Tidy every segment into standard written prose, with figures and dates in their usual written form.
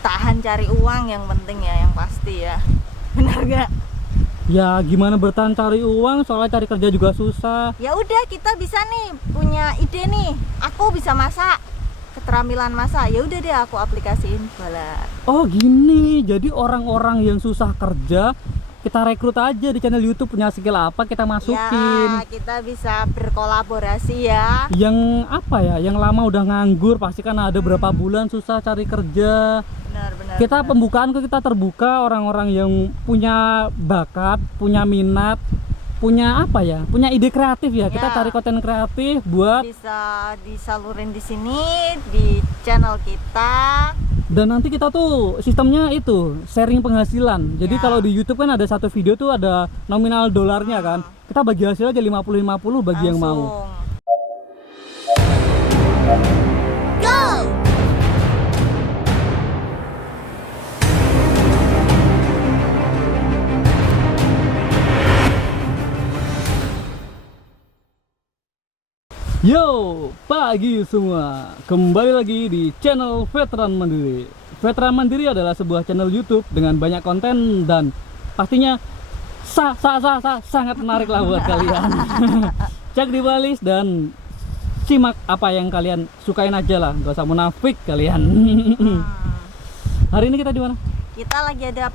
bertahan cari uang yang penting ya, yang pasti ya. Benar gak? Ya gimana bertahan cari uang, soalnya cari kerja juga susah. Ya udah, kita bisa nih punya ide nih. Aku bisa masak, keterampilan masak. Ya udah deh, aku aplikasiin jualan. Oh gini, jadi orang-orang yang susah kerja kita rekrut aja di channel YouTube, punya skill apa kita masukin. Ya, kita bisa berkolaborasi ya. Yang apa ya, yang lama udah nganggur pasti kan ada berapa bulan susah cari kerja. Benar. Kita pembukaan kita terbuka, orang-orang yang punya bakat, punya minat, punya apa ya, punya ide kreatif ya. Kita Ya. cari konten kreatif buat, Bisa disalurin di sini di channel kita. dan nanti kita tuh sistemnya itu sharing penghasilan. Jadi Ya. kalau di YouTube kan ada satu video tuh ada nominal dolarnya kan. Kita bagi hasil aja 50-50 bagi yang mau. Go! Yo, pagi semua. Kembali lagi di channel Veteran Mandiri. Veteran Mandiri adalah sebuah channel YouTube dengan banyak konten dan pastinya sangat menarik lah buat kalian. Cek di playlist dan simak apa yang kalian sukain aja lah, gak usah munafik kalian. Hari ini kita di mana? Kita lagi ada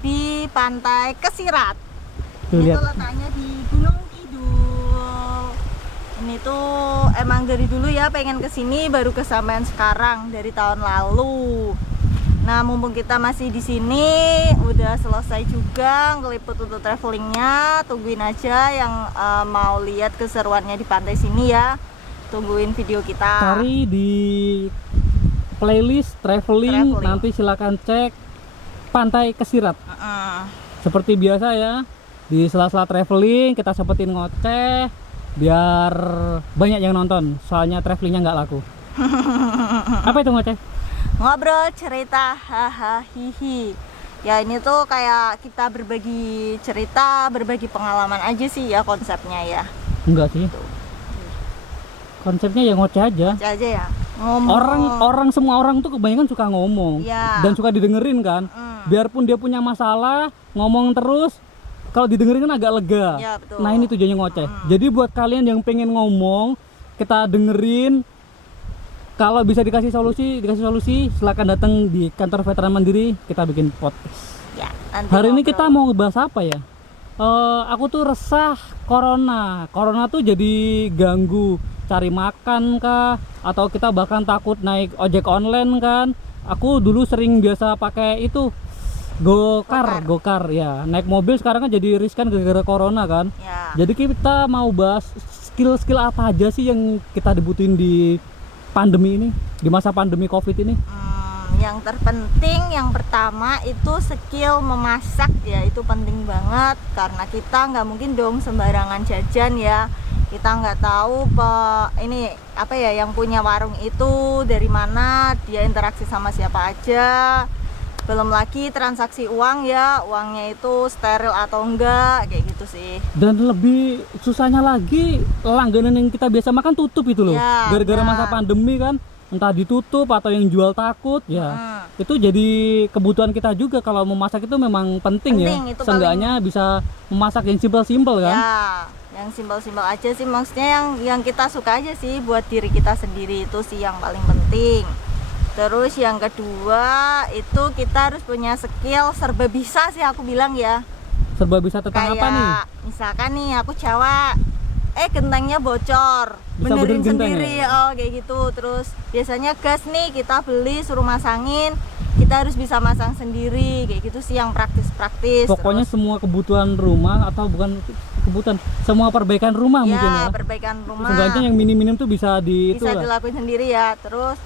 di Pantai Kesirat. Tuh, Ini lihat. tuh letaknya di Gunung Kidul. Ini tuh emang dari dulu ya pengen kesini, baru kesampaian sekarang dari tahun lalu. Nah, mumpung kita masih di sini, udah selesai juga ngeliput untuk travelingnya. Tungguin aja yang mau lihat keseruannya di pantai sini ya. Tungguin video kita. Cari di playlist traveling. Nanti silakan cek Pantai Kesirat. Seperti biasa ya, di sela-sela traveling kita sempetin ngoceh biar banyak yang nonton, soalnya travelingnya nggak laku. Apa itu ngoceh? Ngobrol, cerita, haha, hihi. Ya ini tuh kayak kita berbagi cerita, berbagi pengalaman aja sih ya konsepnya ya. Enggak sih, konsepnya ya ngoceh aja. Baca aja ya. Ngomong. Semua orang tuh kebanyakan suka ngomong Ya. dan suka didengerin kan. Biarpun dia punya masalah, ngomong terus, kalau didengerin kan agak lega. Ya, betul. Nah ini tujuannya ngoceh. Jadi buat kalian yang pengen ngomong, kita dengerin. Kalau bisa dikasih solusi, silakan datang di kantor Veteran Mandiri, kita bikin podcast. Ya, nanti Hari ini ngobrol. kita mau ngebahas apa ya? Aku tuh resah corona tuh jadi ganggu cari makan kah, atau kita bahkan takut naik ojek online kan. Aku dulu sering biasa pakai itu gokar ya, naik mobil sekarang kan jadi riskan gara-gara corona kan. Ya. Jadi kita mau bahas skill apa aja sih yang kita dibutuhin di pandemi ini, di masa pandemi COVID ini. Yang terpenting yang pertama itu skill memasak ya, itu penting banget karena kita nggak mungkin dong sembarangan jajan ya. Kita nggak tahu ini apa ya, yang punya warung itu dari mana, dia interaksi sama siapa aja. Belum lagi transaksi uang ya, uangnya itu steril atau enggak, kayak gitu sih. Dan lebih susahnya lagi, langganan yang kita biasa makan tutup itu loh. Ya, Gara-gara ya. masa pandemi kan, entah ditutup atau yang jual takut ya. Itu jadi kebutuhan kita juga. Kalau memasak itu memang penting ya. Penting, itu Seenggaknya bisa memasak yang simpel-simpel kan. Ya, yang simpel-simpel aja sih, maksudnya yang kita suka aja sih buat diri kita sendiri, itu sih yang paling penting. Terus yang kedua itu kita harus punya skill serba bisa sih aku bilang ya. Serba bisa tentang Kayak apa nih? misalkan nih aku cewek, gentengnya bocor, Bisa benerin genteng sendiri, ya? kayak gitu. Terus biasanya gas nih kita beli suruh masangin, kita harus bisa masang sendiri, kayak gitu sih yang praktis-praktis. Pokoknya Terus, semua kebutuhan rumah, atau bukan kebutuhan, semua perbaikan rumah mungkin ya. perbaikan rumah Seenggaknya yang minim-minim tuh bisa di itu bisa lah. dilakuin sendiri ya. Terus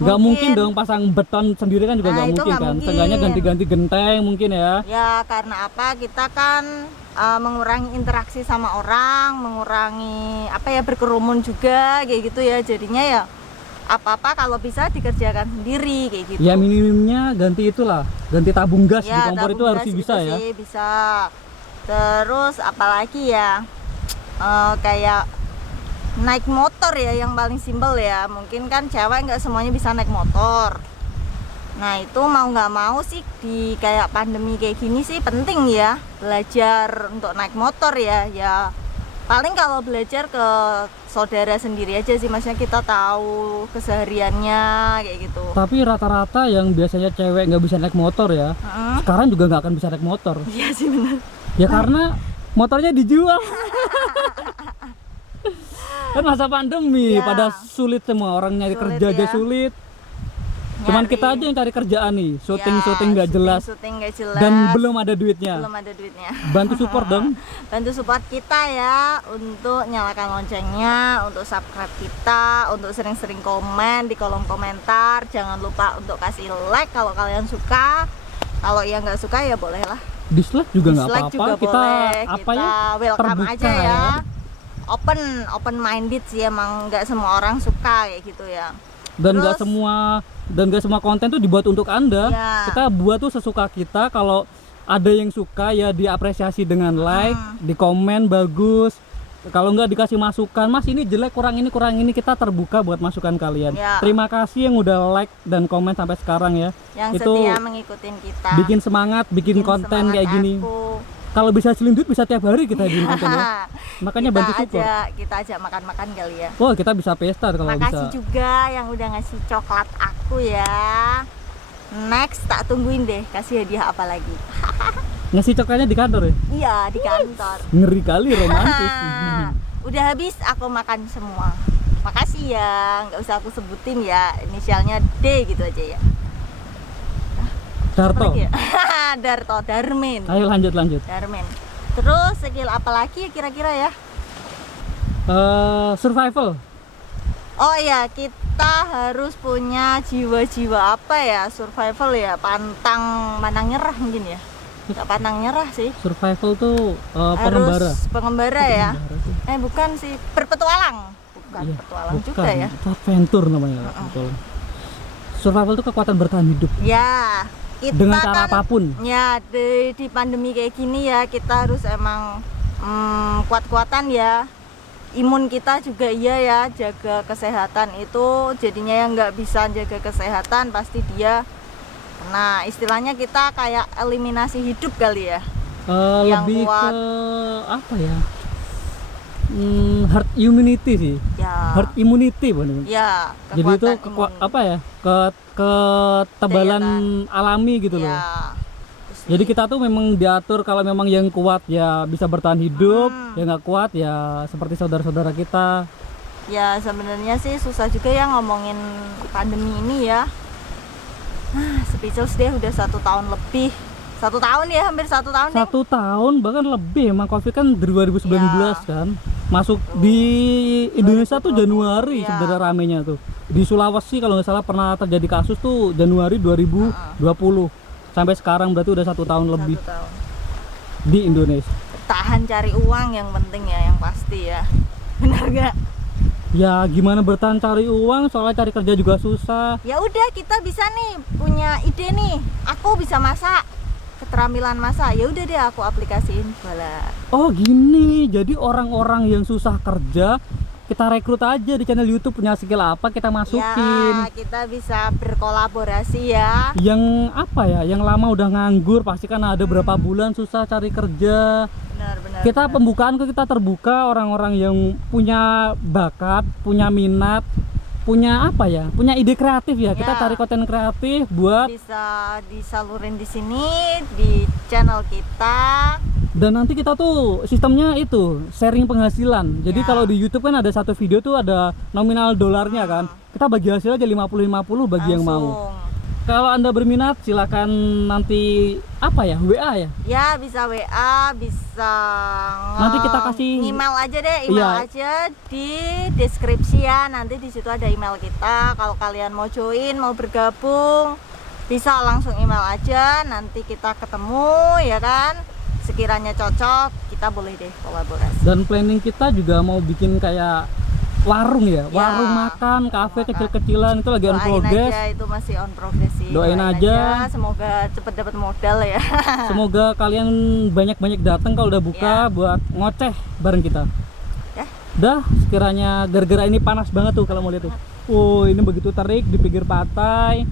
Nggak mungkin dong pasang beton sendiri kan, juga Nah, nggak itu mungkin nggak kan. mungkin. Seenggaknya ganti-ganti genteng mungkin ya. Ya karena apa, kita kan mengurangi interaksi sama orang, mengurangi apa ya, berkerumun juga kayak gitu ya. Jadinya ya apa-apa kalau bisa dikerjakan sendiri kayak gitu. Ya minimumnya ganti itulah, ganti tabung gas di Ya, kompor itu tabung harus gas bisa itu ya. sih bisa. Terus apalagi ya, kayak naik motor ya, yang paling simpel ya. Mungkin kan cewek nggak semuanya bisa naik motor. Nah itu mau nggak mau sih di kayak pandemi kayak gini sih penting ya belajar untuk naik motor ya. Ya paling kalau belajar ke saudara sendiri aja sih, maksudnya kita tahu kesehariannya kayak gitu. Tapi rata-rata yang biasanya cewek nggak bisa naik motor ya, sekarang juga nggak akan bisa naik motor. Iya sih benar. Ya karena motornya dijual. Kan masa pandemi, Ya. pada sulit semua, orang nyari Sulit kerja aja ya. sulit. Cuman Nyari. kita aja yang cari kerjaan nih, Ya, syuting nggak jelas syuting nggak jelas dan belum ada duitnya. belum ada duitnya. Bantu support dong. Bantu support kita ya untuk nyalakan loncengnya, untuk subscribe kita, untuk sering-sering komen di kolom komentar. Jangan lupa untuk kasih like kalau kalian suka. Kalau yang nggak suka ya bolehlah. Dislike juga nggak Dislike apa-apa. juga Kita boleh. apa Kita ya? welcome Terbuka aja ya. Open minded sih, emang nggak semua orang suka kayak gitu ya. Dan nggak Terus- semua konten tuh dibuat untuk Anda. Ya. Kita buat tuh sesuka kita. Kalau ada yang suka ya diapresiasi dengan like, di komen bagus. Kalau nggak dikasih masukan, Mas ini jelek, kurang ini, kita terbuka buat masukan kalian. Ya. Terima kasih yang udah like dan komen sampai sekarang ya. Yang Itu setia mengikutin kita. bikin semangat, bikin konten semangat kayak gini. aku. Kalau bisa selindut bisa tiap hari kita bikin konten ya. Makanya bantu support. Kita ajak makan-makan kali ya. Wah, kita bisa pesta kalau Makasih bisa. juga yang udah ngasih coklat aku ya. Next tak tungguin deh kasih hadiah apa lagi. Ngasih coklatnya di kantor ya? Iya di kantor. Ngeri kali romantis. Udah habis aku makan semua. Makasih ya, nggak usah aku sebutin ya, inisialnya D gitu aja ya. Darto. Apa lagi ya? Darmin. Ayo lanjut. Darmin. Terus skill apa lagi kira-kira ya? Survival. Oh iya, kita harus punya jiwa-jiwa apa ya? Survival ya, pantang nyerah mungkin ya. Nggak pantang nyerah sih. Survival tuh pengembara. Harus pengembara ya. Pengembara tuh. Bukan sih, berpetualang. Bukan Iya, petualang bukan. juga ya. Itu adventure namanya. Betul. Survival tuh kekuatan bertahan hidup Ya, kita dengan cara kan, apapun. ya di pandemi kayak gini ya, kita harus emang kuat-kuatan ya. Imun kita juga iya ya, jaga kesehatan itu. Jadinya yang nggak bisa jaga kesehatan pasti dia kena, istilahnya kita kayak eliminasi hidup kali ya. Yang Lebih kuat. ke apa ya? Herd immunity sih. Ya, Herd immunity bener. ya Jadi itu kekuatan imun. apa ya? Ketebalan alami gitu loh. Ya, Jadi kita tuh memang diatur, kalau memang yang kuat ya bisa bertahan hidup, yang nggak kuat ya seperti saudara-saudara kita. ya sebenarnya sih susah juga ya ngomongin pandemi ini ya. Speechless deh, udah 1 tahun lebih. 1 tahun ya, hampir 1 tahun deh. 1 tahun bahkan lebih. Emang COVID kan dari 2019 Ya. kan. Masuk di Indonesia tuh 2020, Januari ya. sebenarnya ramenya tuh. Di Sulawesi kalau nggak salah pernah terjadi kasus tuh Januari 2020. Sampai sekarang berarti udah 1 tahun lebih 1 tahun. di Indonesia. Tahan cari uang yang penting ya, yang pasti ya. Benar gak? Ya gimana bertahan cari uang, soalnya cari kerja juga susah. Ya udah, kita bisa nih punya ide nih. Aku bisa masak, keterampilan masak. Ya udah deh aku aplikasiin bala. Oh gini, jadi orang-orang yang susah kerja kita rekrut aja di channel YouTube, punya skill apa kita masukin. Ya, kita bisa berkolaborasi ya. Yang apa ya, yang lama udah nganggur pasti kan ada berapa bulan susah cari kerja. Benar-benar. Kita pembukaan kita terbuka, orang-orang yang punya bakat, punya minat, punya apa ya, punya ide kreatif ya. Kita Ya. cari konten kreatif buat, bisa disalurin di sini di channel kita. dan nanti kita tuh sistemnya itu sharing penghasilan. Jadi Ya. kalau di YouTube kan ada satu video tuh ada nominal dolarnya kan. Kita bagi hasil aja 50-50 bagi yang mau. Langsung. Kalau Anda berminat silakan nanti apa ya, WA ya. Ya bisa WA, bisa Nanti kita kasih- email aja deh, email Iya. aja di deskripsi ya. Nanti di situ ada email kita. Kalau kalian mau join, mau bergabung, bisa langsung email aja. Nanti kita ketemu ya kan. Sekiranya cocok, kita boleh deh kolaborasi. Dan planning kita juga mau bikin kayak warung ya, Ya, warung makan, kafe makan. kecil-kecilan, itu lagi on Doain progress. aja, itu masih on progress sih. Doain aja. Semoga cepet dapat modal ya. Semoga kalian banyak-banyak datang kalau udah buka Ya. buat ngoceh bareng kita. Ya. Dah, sekiranya gara-gara ini panas banget tuh kalau mau lihat tuh. Oh, ini begitu terik di pinggir pantai.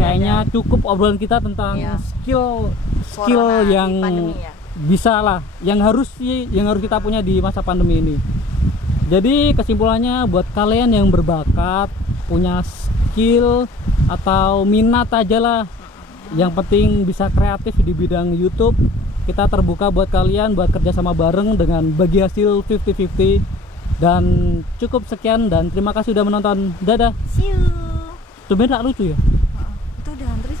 kayaknya cukup obrolan kita tentang Iya. skill Corona di yang pandemi ya. bisa lah, yang harus kita punya di masa pandemi ini. Jadi kesimpulannya buat kalian yang berbakat, punya skill atau minat aja lah, yang penting bisa kreatif di bidang YouTube, kita terbuka buat kalian buat kerja sama bareng dengan bagi hasil 50-50. Dan cukup sekian dan terima kasih sudah menonton. Dadah. See you. Sebenarnya lucu ya.